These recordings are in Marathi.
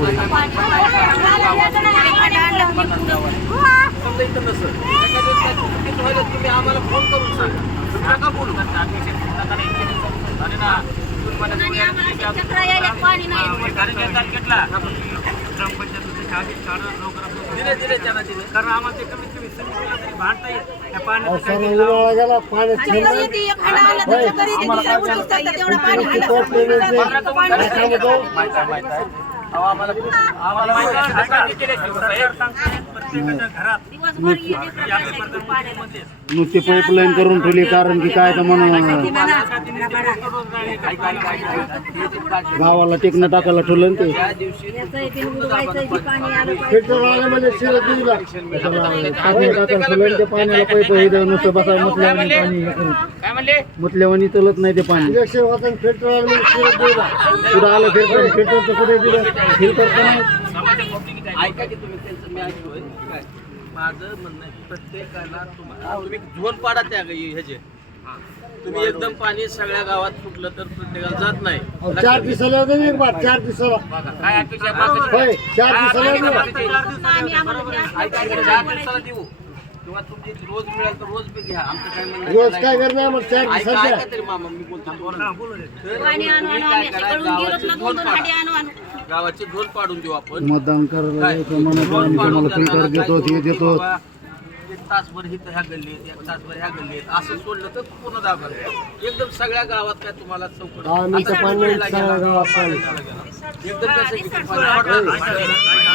पुढे. कारण आम्हाला ते कमीत कमी समितीला भांडता येईल त्या. उन्हाळा गेला पाण्यात आणि कधी ती आहे आम्हाला आम्हाला प्रत्येकाच्या घरात. नुसती पाईपलाईन करून ठेवली कारण की काय तर म्हणून गावाला टेकणं टाकायला ठेवलं ना ते. फिल्टर आल्यामध्ये शिरत? टाकायला टाकायला ठेवलं आणि ते पाण्याला पाईप इथं नुसतं बसा मुतल्यावानी पाणी. हे करून. काय म्हणले? मुतल्यावानी चलत नाही ते पाणी. फिल्टर कुठं आलं फिल्टर फिल्टरचं कुठे दिलं? फिल्टर तर नाही. ऐका की तुम्ही त्यांचं मी ऐकतोय. काय? माझं म्हणणं आहे की प्रत्येकाला तुम्हाला तुम्ही झोन पाडा त्या ग- ह्याचे तुम्ही एकदम पाणी सगळ्या गावात फुटलं तर प्रत्येकाला जात नाही. अहो, चार दिवसाला एक बार चार दिवसाला. काय अपेक्षा बाकीची? होय चार दिवसाला दे. पाणी आम्हाला जास्त ऐका की चार दिवसाला देऊ. किंवा तुमची रोज मिळेल तर रोज बी घ्या आमचं काय म्हणणं रोज आहे काय करणार मग चार ऐका दिवसाला ऐका द्या. तरी मामा मी बोलतो हा, बोलू दे. तर पाणी आणू आणू तुम्ही आम्ही काय असे करा, गळून गेलोत गावाचे ना झोन दोन दोन हांडे पाडा आणू आणू गावाचे झोन पाडून देऊ आपण मतदान करायला म्हणत आम्ही तुम्हाला फिल्टर देतो ते देतो एक तासभर ह्या गल्लीत एक तासभर ह्या गल्लीत असं सोडलं तर पूर्ण दाखल एकदम सगळ्या गावात काय तुम्हाला चौकट दहा मिनिटं असं पाणी वेळेला सगळ्या गेला. गावात पाणी. एकदम कसं की ते पाणी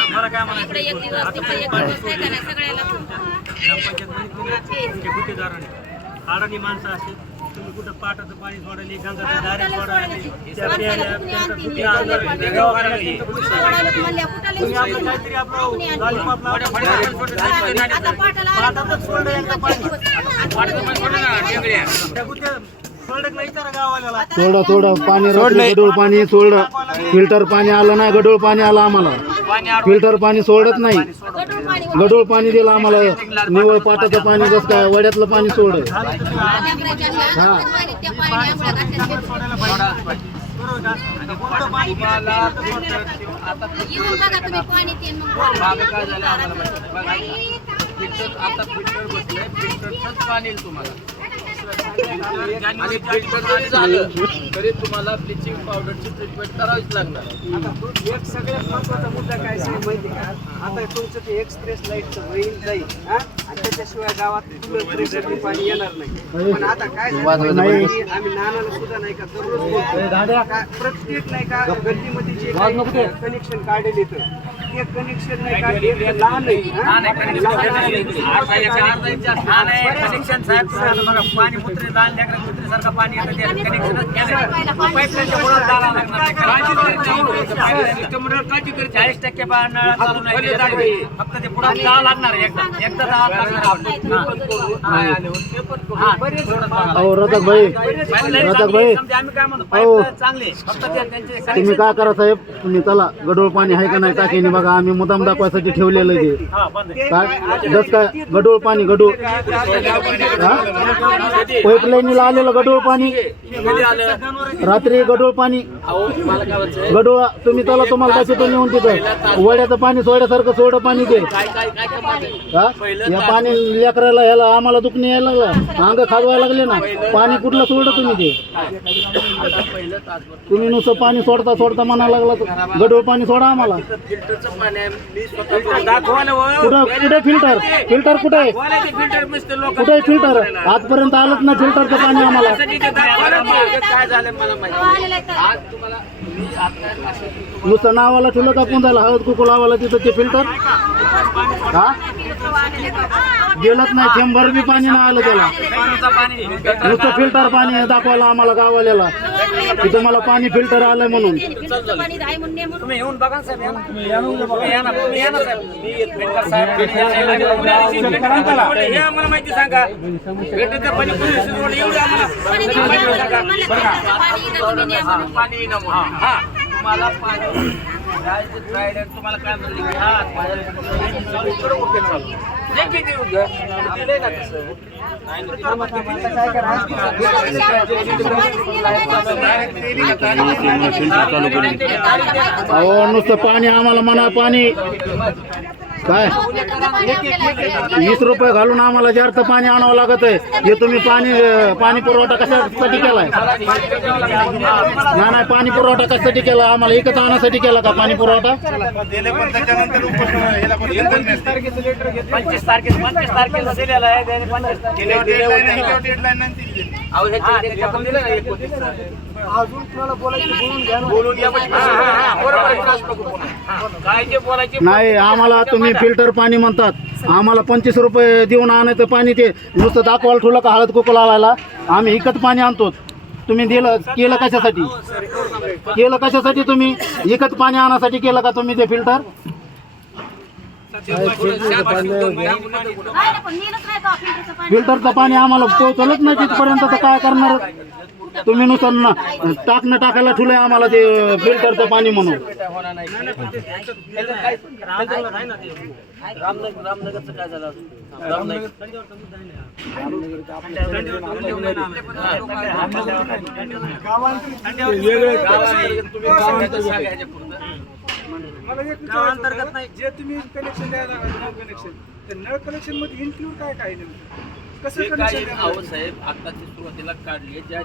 बरं काय म्हणायचं इकडे एक दिवस तिकडे एक दिवस नाही का नाही सगळ्याला ग्रामपंचायत मध्ये तुमच्या गुत्तेदाराने अडाणी माणसं असतील तुम्ही कुठं पाटाचं पाणी सोडायला गंगाचं दारे सोडायला त्या. तुम्ही आपलं काहीतरी आपलं लॉलीपॉप पाटातच सोडलं पाणी. त्या थोडं थोडं पाणी गडूळ पाणी सोडलं फिल्टर पाणी आलं नाही गडूळ पाणी आलं आम्हाला. फिल्टर पाणी सोडत नाही. गढूळ पाणी गडूळ पाणी दिलं आम्हाला. निवळ पाटाचं पाणी जसं काय वड्यातलं पाणी प्यायचं? आता फिल्टर आता फिल्टर बसलंय पाणी तुम्हाला. आणि फिल्टर जरी झालं तरी तुम्हाला ब्लिचिंग पावडरची ट्रीटमेंट करावीच लागणार. एक सगळ्यात महत्त्वाचा मुद्दा काय आहे माहिती का? आता तुमचं ते एक्सप्रेस लाईटचं होईल जाईल हा? आणि त्याच्याशिवाय गावात प्रेशरने पाणी येणार नाही. पण आता काय झालं आम्ही नानाला सुद्धा नाही का दररोज बोलतो. का प्रत्येक नाही का गल्लीमध्ये जे कनेक्शन काढेल येतं कनेक्शन नाही का? एक लहान आहे. हा? कनेक्शन साहेब तुम्हाला बघा पाणी मुत्रे लहान लेकरा मुत्रेसारखं पाणी येतं ते केलं पाईपलाईनच्या मुळात जायला लागणार चाळीस टक्के फक्त ते पुढे लागणार एकदा. एकदा लागणार भाई. रतक भाई. आम्ही काय म्हणतो चांगली. फक्त तुम्ही काय करा साहेब? तुम्ही चला. गडूळ पाणी आहे का नाही टाकीने बघा. आम्ही मुदाम दाखवायसाठी ठेवलेलं आहे ते. हा बंद आहे. काय जस काय? गडूळ पाणी गडूळ. पाईपलाईनीला आलेलं गडूळ पाणी. रात्री गडूळ पाणी. गडूळ तुम्ही चला तुम्हाला दाखवतो नेऊन तिथं वड्याचं पाणी सोड्यासारखं सोडं पाणी ते काय काय काय करणार हा? या पाणी लेकराला ह्याला आम्हाला दुखणे यायला लागलं. अंग खाजवायला लागले ना. पाणी कुठलं सोडलं तुम्ही ते? तुम्ही नुसतं पाणी सोडता सोडता म्हणा लागला गडूळ पाणी सोडा आम्हाला. फिल्टरचं पाणी आहे. मी स्वतः दाखवायला कुठं कुठे फिल्टर? फिल्टर कुठे? आहे फिल्टर मस्त लोक कुठे फिल्टर? आजपर्यंत आलंच ना फिल्टरचं पाणी आम्हाला. काय झालं मला माहिती आहे. आज तुम्हाला नुसतं नावाला ठेवलं का पुंजाला हळद कुकू लावायला तिथं ते फिल्टर हा? गेलंच नाही थेंबर बी पाणी नाही आलं त्याला. नुसतं फिल्टर पाणी दाखवायला आम्हाला गावाल्याला की तुम्हाला पाणी फिल्टर आलंय म्हणून. ना ना. ना, ना, ना ना. हे. माहिती सांगा पाणी तुम्हाला काय म्हणले अहो नुसतं पाणी आम्हाला म्हणा पाणी. काय? वीस रुपये घालून आम्हाला जास्त पाणी आणावं लागत आहे. हे तुम्ही पाणी पाणी पुरवठा कशासाठी केलाय? नाही नाही पाणी पुरवठा कशासाठी केला? आम्हाला एकच आणण्यासाठी केला का पाणी पुरवठा? पंचवीस तारखेला पंचवीस तारखेला दिलेला आहे. अजून बोलायचं बोलून घ्या ना. म्हणजे कसं? हा, हा, बरोबर आहे, त्रास नको पुन्हा. हा, काय जे बोलायचे नाही आम्हाला तुम्ही फिल्टर पाणी म्हणतात. आम्हाला पंचवीस रुपये देऊन आणायचं पाणी ते नुसतं दाखवायला ठेवलं का हळद कुकू लावायला? आम्ही इकत पाणी आणतो. तुम्ही दिलं केलं कशासाठी? केलं कशासाठी तुम्ही? इकत पाणी आणण्यासाठी केलं का तुम्ही ते फिल्टर? फिल्टरचं पाणी आम्हाला पोहोचलंच नाही तिथपर्यंत तर काय करणार तुम्ही नुसतं न- टाकणं टाकायला ठेवलंय आम्हाला ते फिल्टरचं पाणी म्हणून रामनगरचं काय झालं रामनगर गावांतर्गत तुम्ही सांगायचं सांगायच्या पुढं. मला एक होतं, जे तुम्ही कनेक्शन द्यायला नळ कनेक्शन तर नळ कनेक्शनमध्ये इन्क्लूड काय काय नेमकं? कसं कनेक्शन आहो? साहेब आताची सुरुवातीला काढली ज्या